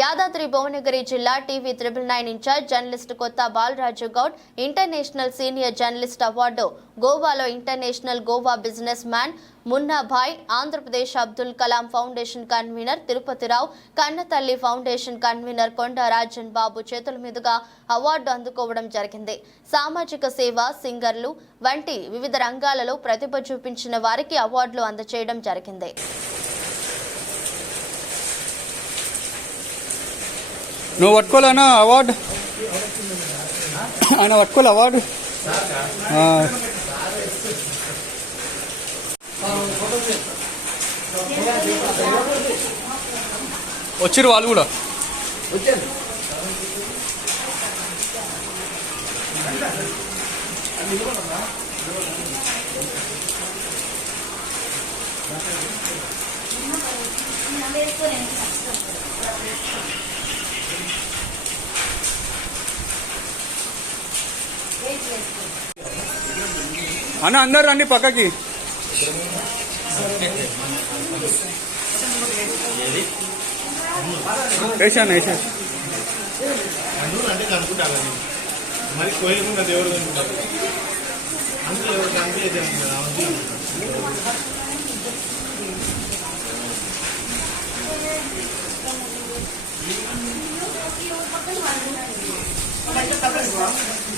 యాదాద్రి భువనగిరి జిల్లా TV triple nine in-charge journalist Kotha Balaraju Goud international senior journalist award గోవాలో international Goa business Munnabhai Andhra Pradesh Abdul Kalam foundation convener Tirupati Rao Kannatalli foundation convener కొండ రాజన్ బాబు చేతుల మీదుగా award అందుకోవడం జరిగింది. సామాజిక సేవ సింగర్లు వంటి వివిధ రంగాలలో ప్రతిభ చూపించిన వారికి అవార్డులు అందజేయడం జరిగింది. నువ్వు పట్టుకోలేనా అవార్డు ఆయన పట్టుకోలే అవార్డు వచ్చిర్రు వాళ్ళు కూడా. అన్న అందరు రండి పక్కకి. వేసాను వేసాను. అందులో అంటే మరి కోయకుండా దేవుడు అనుకుంటారు అందులో ఎవరికి అనిపించేది అనుకుంటారు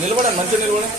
నిలబడండి మంచిగా నిలబడండి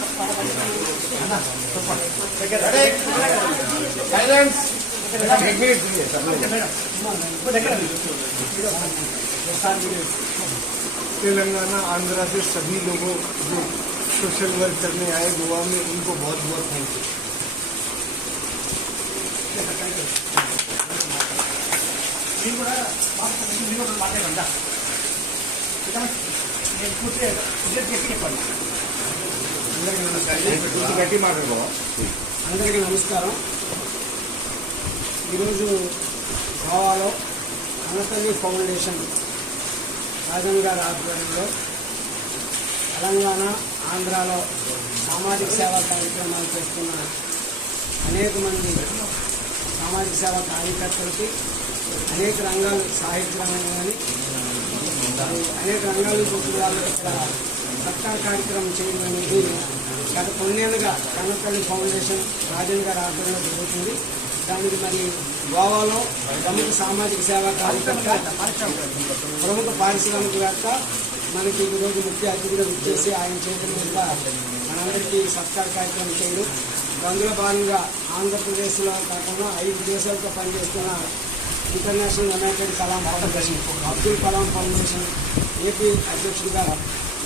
तेलंगाना, आंध्रा से सभी लोगों जो सोशल वर्क करने आए, गोवा में उनको बहुत बहुत थैंक यू గట్టి మాట్లాడుకో అందరికీ నమస్కారం. ఈరోజు గోవాలో అనతల్లి ఫౌండేషన్ రాజన్ గారి ఆధ్వర్యంలో తెలంగాణ ఆంధ్రాలో సామాజిక సేవా కార్యక్రమాలు చేస్తున్న అనేక మంది సామాజిక సేవా కార్యకర్తలకి అనేక రంగాలు సాహిత్య రంగం కానీ అనేక రంగాలు చూసిన వాళ్ళు ఇక్కడ సత్కార కార్యక్రమం చేయడం అనేది గత కొన్నేళ్ళుగా కన్నతల్లి ఫౌండేషన్ రాజన్ గారి ఆధ్వర్యంలో జరుగుతుంది. దానికి మరి గోవాలో ప్రముఖ సామాజిక సేవా కార్యకర్త ప్రముఖ పారిశ్రామికవేత్త మనకి ఈరోజు ముఖ్య అతిథిగా విచ్చేసి ఆయన చేతుల మీద మనందరికీ సత్కార కార్యక్రమం చేయడం. అందులో భాగంగా ఆంధ్రప్రదేశ్లో కాకుండా ఐదు దేశాలతో పనిచేస్తున్న international united Kalam foundation Abdul Kalam foundation AP అధ్యక్షుడిగా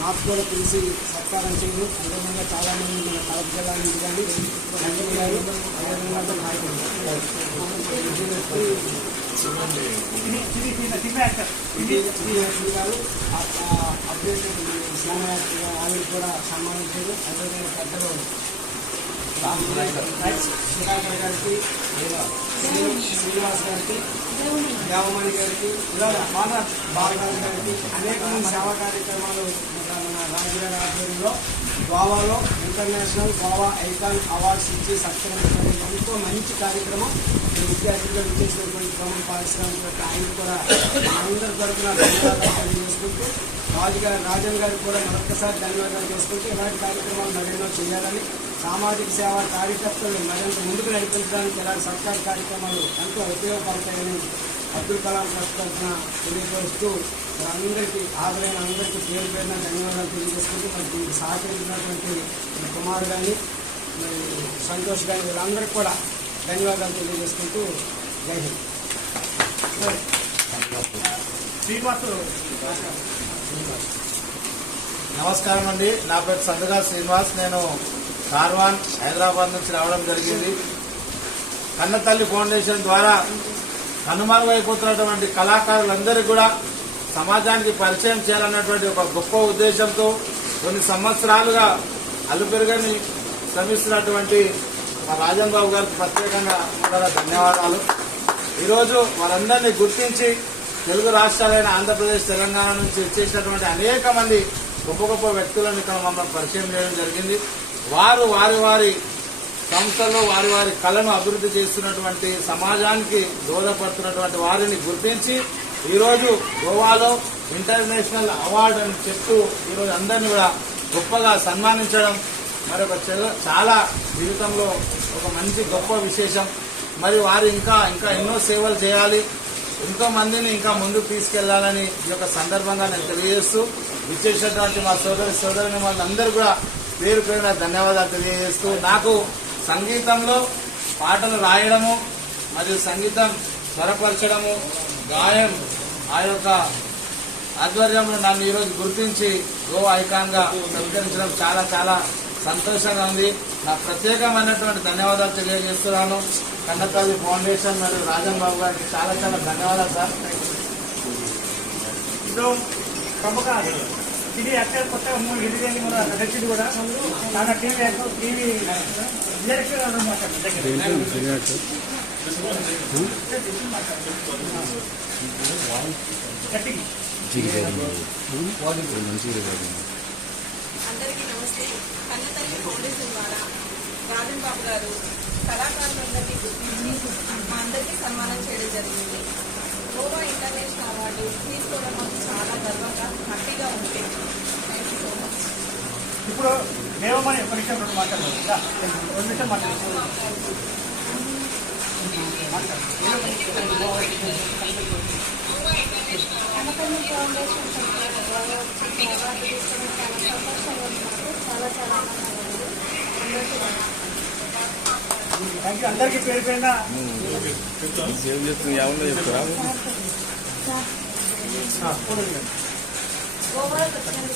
నాకు కూడా పిలిచి సత్కారం చేయడం అదేవిధంగా చాలామంది మన కడప జిల్లా నుంచి కానీ రంగం అదేవిధంగా నాయకులు లక్ష్మి గారు అప్డేట్ శ్యామయాత్రి గారు ఆవిడ కూడా సన్మానించారు అదేవిధంగా పెద్దలు సుధాకర్ గారికి శ్రీనివాస్ గారికి దేవమణి గారికి ఇలా బాలరాజు గారికి అనేక మంది సేవా కార్యక్రమాలు రాజుగారి ఆధ్వర్యంలో గోవాలో ఇంటర్నేషనల్ గోవా ఐకాన్ అవార్డ్స్ ఇచ్చి సత్కరించడం ఎంతో మంచి కార్యక్రమం. ఈ ముఖ్య అతిథిగా విచ్చేసినటువంటి ప్రముఖ పారిశ్రామిక ఆయన కూడా మా అందరి తరఫున ధన్యవాదాలు తెలియజేసుకుంటూ రాజు రాజన్ గారికి కూడా మరొకసారి ధన్యవాదాలు చేసుకుంటూ ఇలాంటి కార్యక్రమాలు మరెన్నో చేయాలని సామాజిక సేవా కార్యకర్తలు మరింత ముందుకు నడిపించడానికి ఇలాంటి సర్కారు కార్యక్రమాలు ఎంతో ఉపయోగపడతాయని అబ్దుల్ కలాం ట్రస్ట్ తరఫున తెలియజేస్తూ అందరికీ హాజరైన అందరికీ పేరు పేరున ధన్యవాదాలు తెలియజేసుకుంటూ మరి దీనికి సహకరించినటువంటి కుమార్ కానీ మరి సంతోష్ కానీ వీళ్ళందరికీ కూడా ధన్యవాదాలు తెలియజేసుకుంటూ జై హింద్. నమస్కారం అండి. నా పేరు సందుగా శ్రీనివాస్. నేను కార్వాన్ హైదరాబాద్ నుంచి రావడం జరిగింది. కన్నతల్లి ఫౌండేషన్ ద్వారా కనుమరుగైపోతున్నటువంటి కళాకారులందరికీ కూడా సమాజానికి పరిచయం చేయాలన్నటువంటి ఒక గొప్ప ఉద్దేశంతో కొన్ని సంవత్సరాలుగా అలుపెరుగని శ్రమిస్తున్నటువంటి మా రాజన్ బాబు గారికి ప్రత్యేకంగా కూడా ధన్యవాదాలు. ఈరోజు వారందరినీ గుర్తించి తెలుగు రాష్ట్రాలైన ఆంధ్రప్రదేశ్ తెలంగాణ నుంచి వచ్చేసినటువంటి అనేక మంది గొప్ప గొప్ప వ్యక్తులను ఇక్కడ మమ్మల్ని పరిచయం చేయడం జరిగింది. వారు వారి వారి సంస్థల్లో వారి వారి కళను అభివృద్ధి చేస్తున్నటువంటి సమాజానికి దోహదపడుతున్నటువంటి వారిని గుర్తించి ఈరోజు గోవాలో ఇంటర్నేషనల్ అవార్డు అని చెప్తూ ఈరోజు అందరినీ కూడా గొప్పగా సన్మానించడం మరి ఒక చాలా జీవితంలో ఒక మంచి గొప్ప విశేషం. మరి వారు ఇంకా ఇంకా ఎన్నో సేవలు చేయాలి. ఇంకా మందిని ఇంకా ముందుకు తీసుకెళ్ళాలని ఈ యొక్క సందర్భంగా నేను తెలియజేస్తూ విచ్చేసినటువంటి మా సోదరి సోదరుని వాళ్ళందరూ కూడా పేరు పేరున ధన్యవాదాలు తెలియజేస్తూ నాకు సంగీతంలో పాటలు రాయడము మరియు సంగీతం స్వరపరచడము గాయం ఆ యొక్క ఆధ్వర్యంలో నన్ను ఈరోజు గుర్తించి గోవా ఐకాన్గా సంకరించడం చాలా చాలా సంతోషంగా ఉంది. నా ప్రత్యేకమైనటువంటి ధన్యవాదాలు తెలియజేస్తున్నాను. కన్నకవి ఫౌండేషన్ మరియు రాజన్ బాబు గారికి చాలా చాలా ధన్యవాదాలు సార్. ప్రముఖ ఇది అక్కడ కొత్త ఇది కూడా నడిచింది కూడా. టీవీ టీవీ డైరెక్టర్ మాట్లాడుతుంది అందరికీ నమస్తే కన్నతల్లి ఫౌండేషన్ ద్వారా రాజన్ బాబు గారు గుర్తించి మా అందరికీ సన్మానం చేయడం జరిగింది గోవా ఇంటర్నేషనల్ అవార్డు తీసుకోవడం మాకు చాలా గర్వంగా హ్యాపీగా ఉంది థ్యాంక్ యూ సో మచ్ ఇప్పుడు దేవమణి ఒక నిమిషం రెండు మాట్లాడదు. రెండు నిమిషం కనపల్లి ఫౌండేషన్ అవార్డు చాలా సంతోషంగా ఆనందంగా అందరికీ పేరు పేరున. ఏం చెప్తారా? వచ్చినందుకు